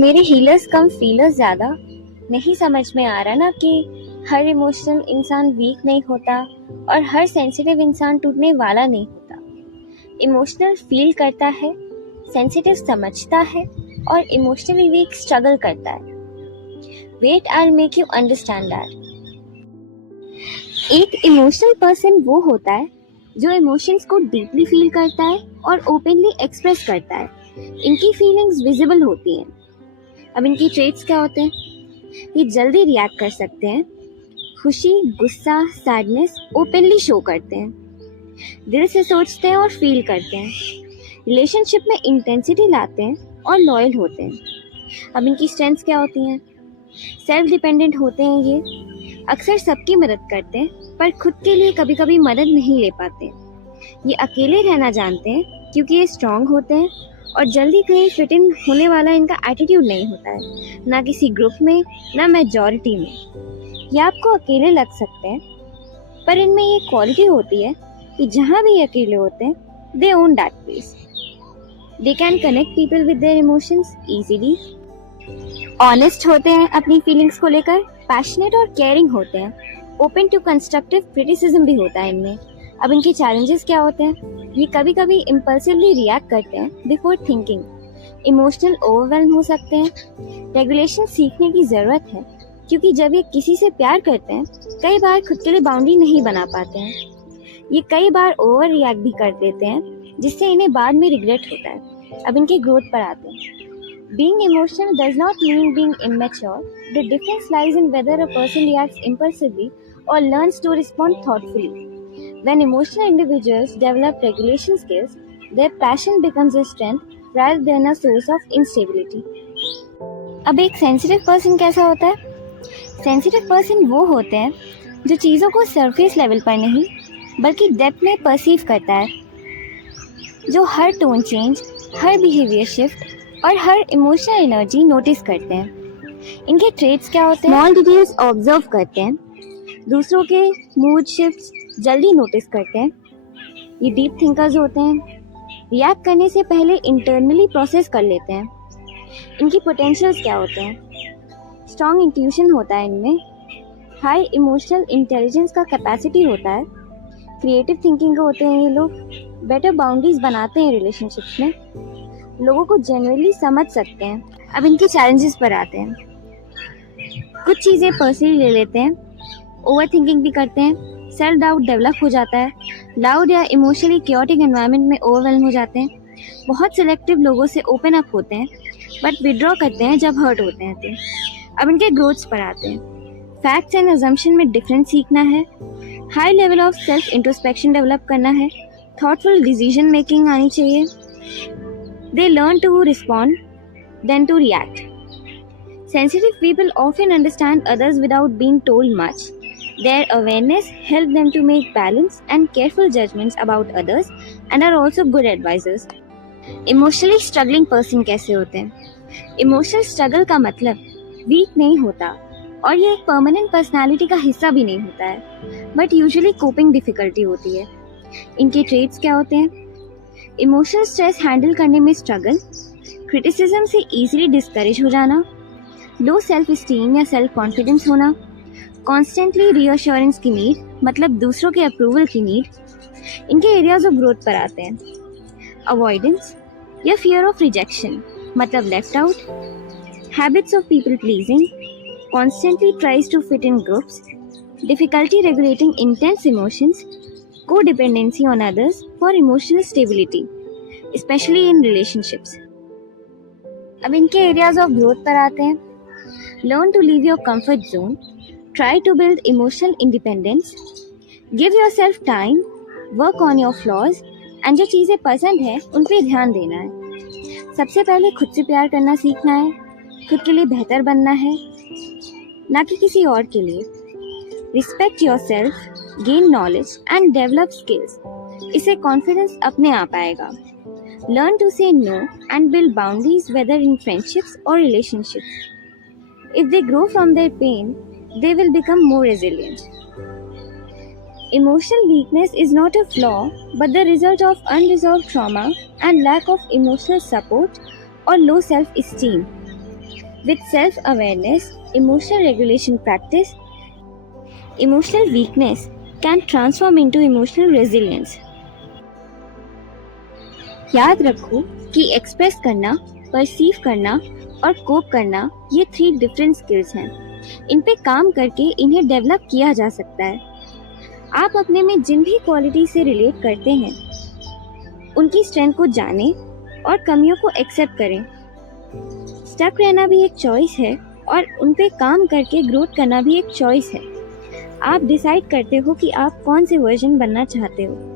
मेरे हीलर्स कम फीलर्स ज़्यादा। नहीं समझ में आ रहा ना कि हर इमोशनल इंसान वीक नहीं होता और हर सेंसिटिव इंसान टूटने वाला नहीं होता। इमोशनल फील करता है, सेंसिटिव समझता है और इमोशनली वीक स्ट्रगल करता है। Wait, I will make you understand that. एक इमोशनल पर्सन वो होता है जो इमोशंस को डीपली फील करता है और ओपनली एक्सप्रेस करता है। इनकी फीलिंग्स विजिबल होती हैं। अब इनकी ट्रेट्स क्या होते हैं? ये जल्दी रिएक्ट कर सकते हैं, खुशी, गुस्सा, सैडनेस ओपनली शो करते हैं, दिल से सोचते हैं और फील करते हैं, रिलेशनशिप में इंटेंसिटी लाते हैं और लॉयल होते हैं। अब इनकी स्ट्रेंथ्स क्या होती हैं? सेल्फ डिपेंडेंट होते हैं ये, अक्सर सबकी मदद करते हैं पर खुद के लिए कभी कभी मदद नहीं ले पाते। ये अकेले रहना जानते हैं क्योंकि ये स्ट्रांग होते हैं और जल्दी कहीं फिट इन होने वाला इनका एटीट्यूड नहीं होता है, ना किसी ग्रुप में ना मेजॉरिटी में। ये आपको अकेले लग सकते हैं पर इनमें ये क्वालिटी होती है कि जहाँ भी अकेले होते हैं they own that place. They can connect people with their emotions easily, honest होते हैं अपनी फीलिंग्स को लेकर, पैशनेट और केयरिंग होते हैं, ओपन टू कंस्ट्रक्टिव क्रिटिसिज्म भी होता है इनमें। अब इनके चैलेंजेस क्या होते हैं? ये कभी कभी इम्पल्सिवली रिएक्ट करते हैं बिफोर थिंकिंग, इमोशनल ओवरवेल्म हो सकते हैं। रेगुलेशन सीखने की ज़रूरत है क्योंकि जब ये किसी से प्यार करते हैं कई बार खुद के लिए बाउंड्री नहीं बना पाते हैं। ये कई बार ओवर रिएक्ट भी कर देते हैं जिससे इन्हें बाद में रिग्रेट होता है। अब इनके ग्रोथ पर आते हैं। Being emotional does not mean being immature. The difference lies in whether a person reacts impulsively or learns to respond thoughtfully. When emotional individuals develop regulation skills, their passion becomes a strength rather than a source of instability. अब एक sensitive person कैसा होता है? Sensitive person वो होते हैं जो चीज़ों को सरफेस लेवल पर नहीं बल्कि डेप्थ में परसीव करता है, जो हर टोन चेंज, हर बिहेवियर शिफ्ट और हर इमोशनल एनर्जी नोटिस करते हैं। इनके ट्रेट्स क्या होते हैं? स्मॉल डिटेल्स ऑब्जर्व करते हैं, दूसरों के मूड शिफ्ट्स जल्दी नोटिस करते हैं। ये डीप थिंकर्स होते हैं, रिएक्ट करने से पहले इंटरनली प्रोसेस कर लेते हैं। इनकी पोटेंशियल्स क्या होते हैं? स्ट्रॉन्ग इंट्यूशन होता है इनमें, हाई इमोशनल इंटेलिजेंस का कैपेसिटी होता है, क्रिएटिव थिंकिंग होते हैं ये लोग, बेटर बाउंड्रीज बनाते हैं रिलेशनशिप्स में, लोगों को जेन्युइनली समझ सकते हैं। अब इनके चैलेंजेस पर आते हैं। कुछ चीज़ें पर्सनली ले लेते हैं, ओवर थिंकिंग भी करते हैं, सेल्फ डाउट डेवलप हो जाता है, लाउड या इमोशनली क्योटिक एनवायरनमेंट में ओवरवेल्म हो जाते हैं, बहुत सिलेक्टिव लोगों से ओपन अप होते हैं बट विड्रॉ करते हैं जब हर्ट होते हैं। तो अब इनके ग्रोथ्स पर आते हैं। फैक्ट्स एंड अजम्पशन में डिफरेंस सीखना है, high level of self introspection develop करना है, थॉटफुल डिसीजन मेकिंग आनी चाहिए। They learn to respond than to react. Sensitive people often understand others without being told much. Their awareness helps them to make balanced and careful judgments about others and are also good advisors. Emotionally struggling person कैसे होते हैं? Emotional struggle का मतलब weak नहीं होता और ये एक permanent personality का हिस्सा भी नहीं होता है, but usually coping difficulty होती है। इनके traits क्या होते हैं? इमोशनल स्ट्रेस हैंडल करने में स्ट्रगल, क्रिटिसिज्म से इजीली डिस्करेज हो जाना, लो सेल्फ स्टीम या सेल्फ कॉन्फिडेंस होना, कॉन्स्टेंटली रीअश्योरेंस की नीड मतलब दूसरों के अप्रूवल की नीड। इनके एरियाज ऑफ ग्रोथ पर आते हैं। अवॉइडेंस या फियर ऑफ रिजेक्शन मतलब left out, habits of people pleasing, constantly tries to fit in groups, difficulty regulating intense emotions, codependency on others for emotional stability, especially in relationships. अब इनके areas of growth पर आते हैं। Learn to leave your comfort zone, try to build emotional independence, give yourself time, work on your flaws, and जो चीज़ें पसंद है उन पे ध्यान देना है। सबसे पहले खुद से प्यार करना सीखना है, खुद के लिए बेहतर बनना है, ना कि किसी और के लिए। Respect yourself, gain knowledge and develop skills. इससे कॉन्फिडेंस अपने आप आएगा। Learn to say no and build boundaries whether in friendships or relationships. If they grow from their pain, they will become more resilient. Emotional weakness is not a flaw but the result of unresolved trauma and lack of emotional support or low self-esteem. With self-awareness, emotional regulation practice, emotional weakness can transform into emotional resilience. याद रखो कि express करना, perceive करना और कोप करना ये 3 different skills हैं. इन पे काम करके इन्हें डेवलप किया जा सकता है. आप अपने में जिन भी क्वालिटी से रिलेट करते हैं उनकी स्ट्रेंथ को जानें और कमियों को एक्सेप्ट करें. स्टक रहना भी एक चॉइस है और उन पे काम करके ग्रोथ करना भी एक चॉइस है. आप डिसाइड करते हो कि आप कौन से वर्जन बनना चाहते हो.